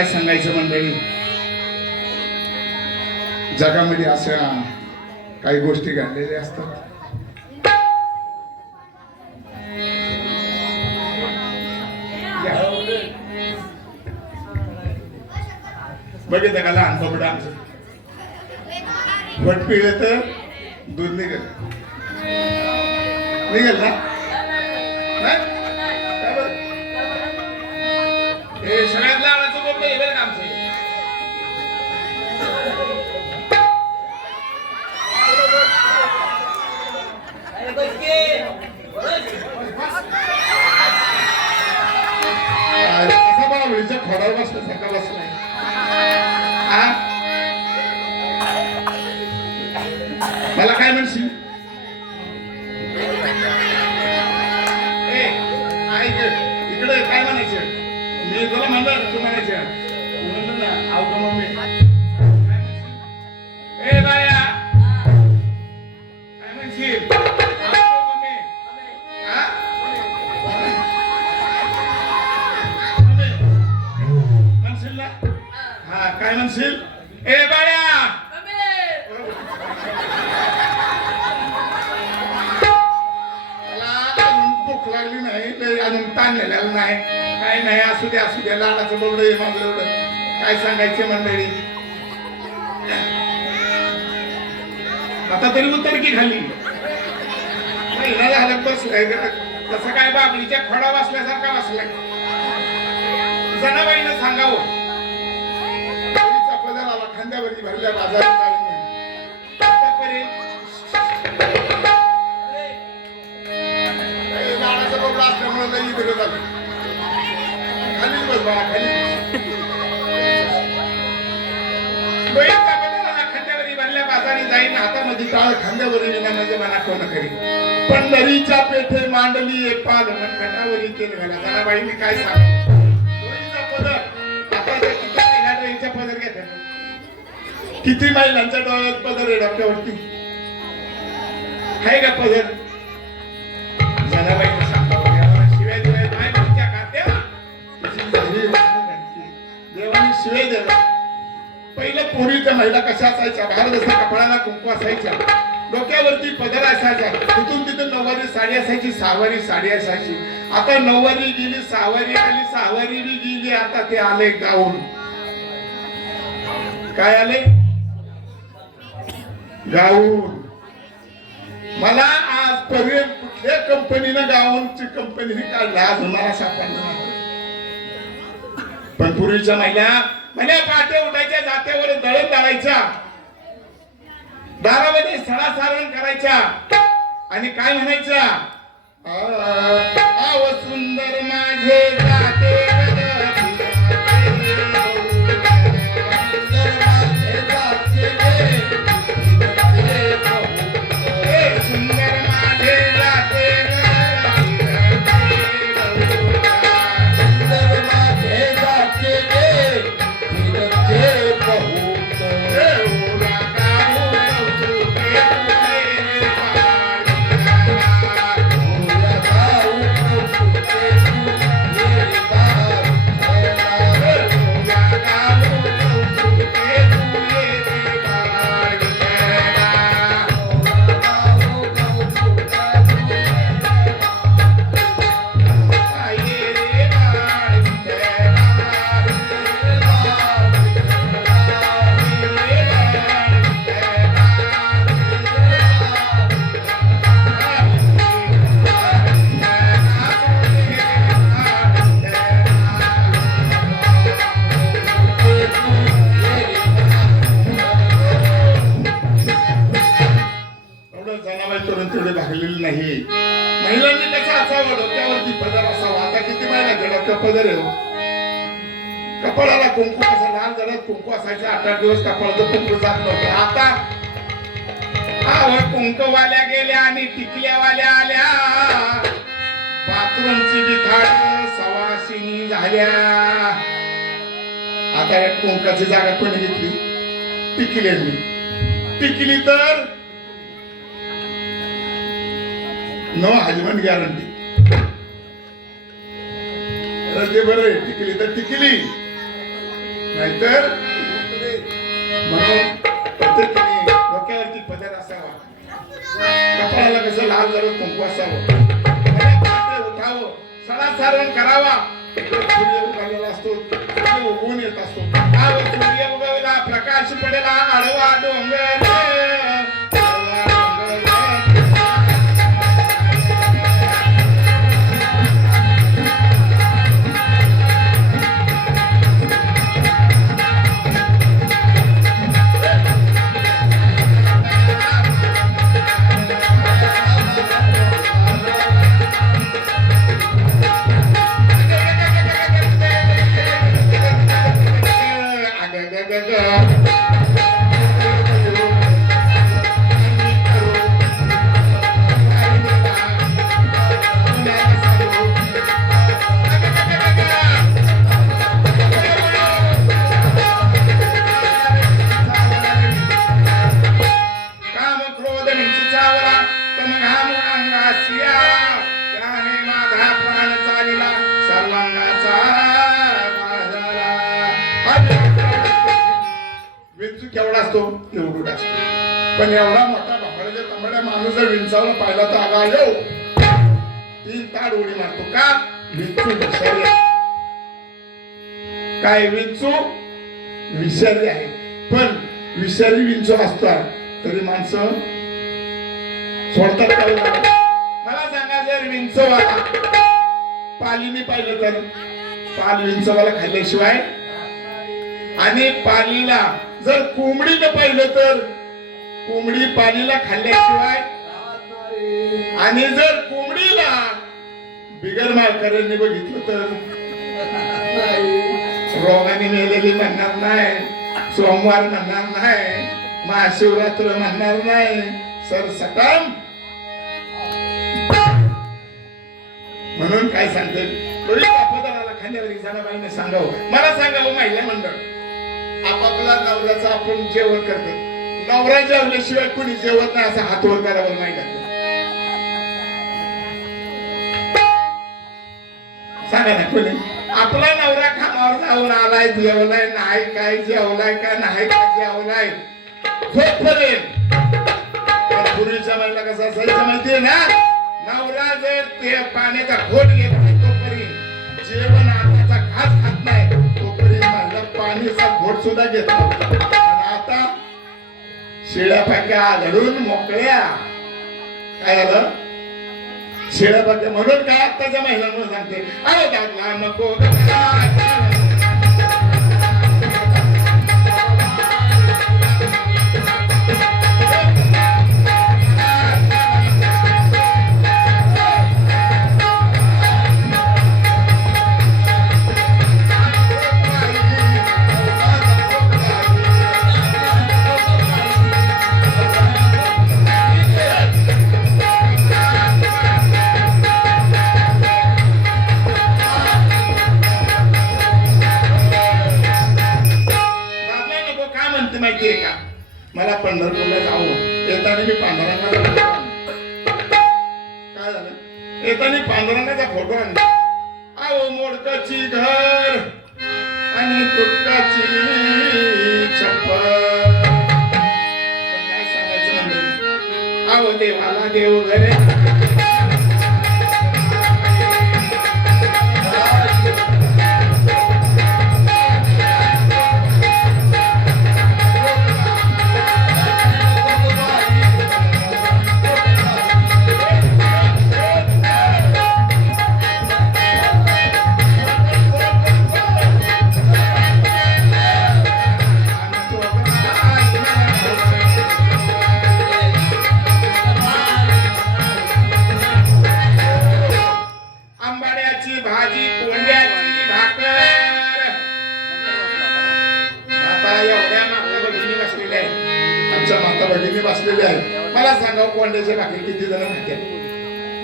काय सांगायचं मंडळी? जगामध्ये अशा काही गोष्टी घडलेल्या असतात. बघितलं का लहान बबडा आमचं वट पिळे तर दूध निघल. निघल ना? बाबळीच्या खोडावर बसल्यासारखा मला काय म्हणशील? म्हणशील ए बाया मला अजून भूक लागली नाही लय अजून ताण झालेला नाही. काही नाही असू द्या असू द्या लाडाचं बोलड आहे माझं एवढं. काय सांगायचे मंडळी? आता तरी उतर की खाली. महिना झालं बसलाय तसं काय बाबलीच्या खोडा बसल्यासारखा बसलाय जनाबाईनं सांगावं. इकडे बाजारात खालीच बस बाळा, खांद्यावरी बाजारी जाईन हातामध्ये टाळ खांद्यावरी विना म्हणजे मना कोण करी पंढरीच्या पेठे मांडली एक पाल घटावरी तेल घाला. जनाबाई मी काय सांगू? पदर. आता पदर घेतात किती महिलांच्या डोळ्यात पदर आहे डोक्यावरती. आहे का पदर? झाला शिवाय तुमच्या देवाने शिवाय पहिलं पूर्वीच्या महिला कशा असायच्या? बाहेर जसं कपड्याला कुंकू असायच्या. डोक्यावरती पदर असायचा. तिथून तिथून नऊवारी साडी असायची सहावारी साडी असायची. आता नऊवारी गेली सहावारी आली सहावारी बी गेली. आता ते आले गाऊन. काय आले? गाऊन मला आजपर्यंत कुठल्या कंपनीनं गाऊनची कंपनीने काढला आज मला सापडलं नाही पण पूर्वीच्या महिला म्हणजे पाटे उठायच्या जात्यावर दळण दारायच्या दारामध्ये सडासारण करायच्या आणि काय म्हणायच्या आ, सुंदर माझे जाते कुंकू असं लहान जणात कुंकू असायचं आठ आठ दिवस कपाळाचं कुंकू जात नव्हतं. आता आव कुंकवाल्या गेल्या आणि टिकल्यावाल्या आल्या. बाथरूमची बिथाड सवासिनी झाल्या. आता या कुंकाची जागा कोणी घेतली? टिकल्यांनी टिकली तर नो हजबंड गॅरंटी ते बरं टिकली तर टिकली. नाहीतर म्हणून डोक्यावरती पदर असावा. कपाळाला कसं लाल झालं कुंकू असावं. उठावं. सणा सारण करावा सूर्य उगवलेला असतो. उगवून येत असतो. सूर्य उगवला. प्रकाश पडेला. आडवा डोंगर. केवढा असतो? एवढा असतो? पण एवढा मोठा भांबड्याच्या तांबड्या माणूस जर विंचावून पाहिला तर आगा येऊ तीन ताड उडी मारतो. का? विंचू विषारी काय विंचू? विषारी आहे. पण विषारी विंचू असतात तरी माणसं सोडतात का? मला सांगा जर विंचवाला पालीने पाहिलं तर? पाल विंचवाला खाल्ल्याशिवाय आणि पालीला जर कोंबडीनं पाहिलं तर कोंबडी पालीला खाल्ल्याशिवाय आणि जर कोंबडीला बिगर माळकऱ्यांनी बघितलं तर रोगाने मेलेली म्हणणार नाही सोमवार म्हणणार नाही महाशिवरात्र म्हणणार नाही सर सकाम. म्हणून काय सांगते तरी खांद्यावर सांगावं. मला सांगावं महिला मंडळ. आपापला नवऱ्याचं आपण जेवण करतो. नवरा जेवल्याशिवाय कुणी जेवत नाही असं हात वर करावं नाही का सांगा ना कुणी? आपला नवरा कामावर जाऊन आलाय जेवलाय नाही काय जेवलाय का नाही का जेवलाय. झोपपर्यंत पण पूर्वीच्या महिला कसं असायचं माहितीये ना? नवरा जर ते पाण्याचा घोट घेत नाही तोपर्यंत जेवण आताचा घास खात नाही. सुद्धा घेत आता शिळ्या पाक्या मोकळ्या. काय झालं? शिळ्या पाक्या म्हणून काय आत्ताच्या महिलांना सांगते. अरे दादला नको. आणि पांडुरंगाचा फोटो आणला. आओ मोडकाची घर आणि तुटकाची छप्पर. पण काय सांगायचं म्हणजे? आहो देवाला देव घरे.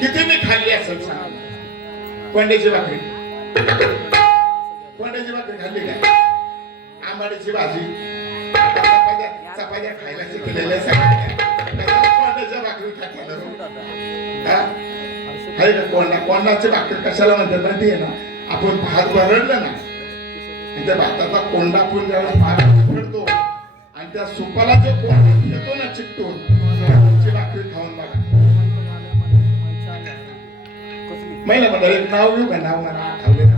किती मी खाल्ली असेल? सांग कोंड्याची भाकरी. कोंड्याची भाकरी खाल्ली काय? आंबाड्याची भाजी. चपात्या चपात्या खायला शिकलेल्या कोंड्याच्या भाकरी खात्याला आहे कोंडा कोंडाची भाकर कशाला म्हणतात माहिती आहे ना? आपण भात भरडलं ना त्या भाताचा कोंडा पण ज्यावेळेस भात पकडतो आणि त्या सुपाला जो कोंडा येतो ना चिकटून भाकरी खाऊन महिला म्हणलं एक नाव घेऊ का नाव मला आठवले ना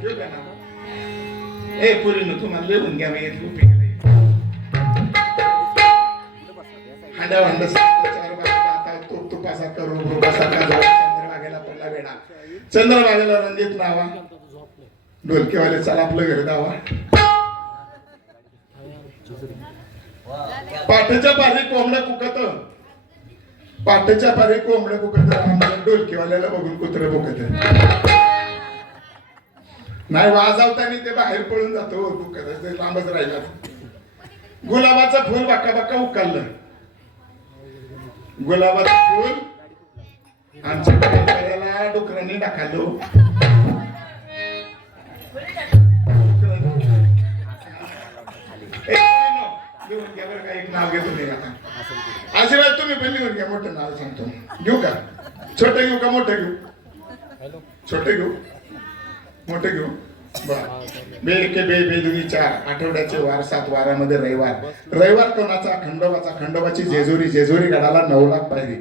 घेऊ का नाव ए पुरीनं तुम्हाला लिहून घ्या मी येतो हांडा भांड चार बाजूला तूप तुपासा करू रूपासारखा जो चंद्रभागेला पडला वेडा चंद्रभागेला रणजित नावा ढोलकेवाले चला आपलं घर दावा पाठच्या पारी कोंबड्या कुकत पाठच्या पारी कोंबड्या कुकत डोलकीवाल्याला बघून कुत्र बोकत नाही वाजवताना ते बाहेर पळून जातो ते लांबच राहिला. गुलाबाचं फुल बाका बाका उकललं. गुलाबाचं फुल आमच्या डुकरांनी टाकालो लिहून घ्या बरं का एक नाव घेतो मी आता. आशीर्वाद तुम्ही पण लिहून घ्या मोठं नाव सांगतो. घेऊ का? छोटं घेऊ का मोठं घेऊ? छोटे घेऊ? मोठे घेऊ? बर. बे एके बे बे दुनी चार. आठवड्याचे वार सात वारामध्ये रविवार. रविवार कोणाचा? खंडोबाचा. खंडोबाची जेजुरी. जेजुरी गडाला नऊ लाख पायरी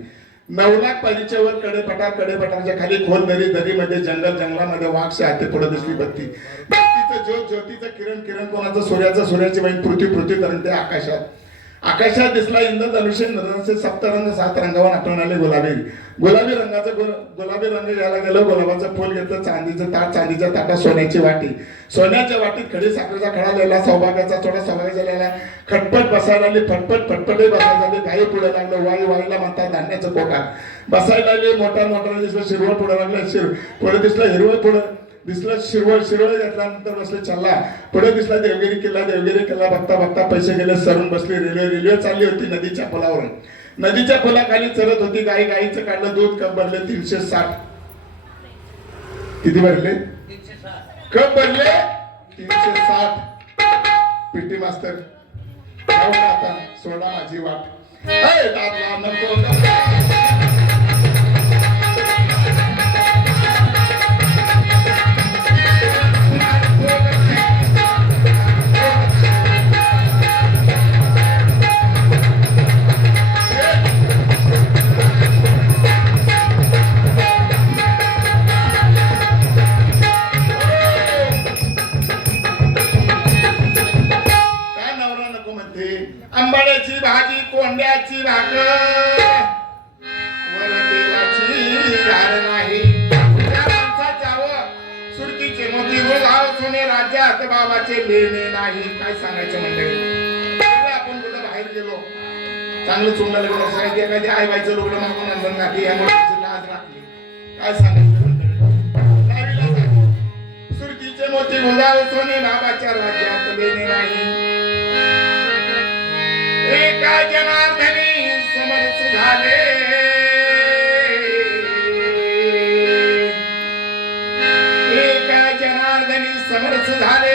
नऊ लाख पायरीच्या वर कडे पठारकडे पठारच्या खाली खोल दरी दरीमध्ये जंगल जंगलामध्ये वाघ हाते पुढे दिसली बत्ती. बत्तीचं ज्योत ज्योतीचं किरण किरण कोणाचं? सूर्याचं. सूर्याची बहीण पृथ्वी पृथ्वी तरंगते आकाशात. आकाशात दिसला इंद्रधनुष्य सप्त रंग सात रंगावर आठवण आले गुलाबी. गुलाबी रंगाचं गुल- गुलाबी रंग घ्यायला गेलं गुलाबाचं फुल घेतलं चांदीचं ताट चांदीच्या ताटा सोन्याची वाटी. सोन्याच्या वाटीत खडी साखरेचा खडा लिहिला सौभाग्याचा थोडा सौभाग्य झालेला खटपट बसायला आली फटपट फटपटही बसायला आली गाई पुढे लागलं वाई वाईला म्हणतात धान्याचं कोका बसायला आली मोठा मोठा दिसलं शिरवळ पुढे लागलं शिर पुढे दिसलं हिरवळ पुढे दिसलं शिरवळ शिरवळ घेतल्यानंतर बसले चल्ला. पुढे दिसला देवगिरी किल्ला देवगिरी किल्ला बघता बघता पैसे गेले सरून बसले. रेल्वे रेल्वे चालली होती नदीच्या पुलावरून. नदीच्या पुलाखाली चरत होती गाई. गाईचं काढलं दूध कप भरले तीनशे साठ. किती भरले? कप भरले तीनशे साठ. पीटी मास्तर. आता? सोडा माझी वाट. नको. चांगलं चुंगलं सांगितलं काय ते आई बाईचं लुगडं मागून नंदन घातली यामुळे तिची लाज काय सांगायचं? सुरतीचे मोती बाबाच्या राज्यात नाही. एका जनार्दनी समर्थ झाले. एका जनार्दनी समर्थ झाले.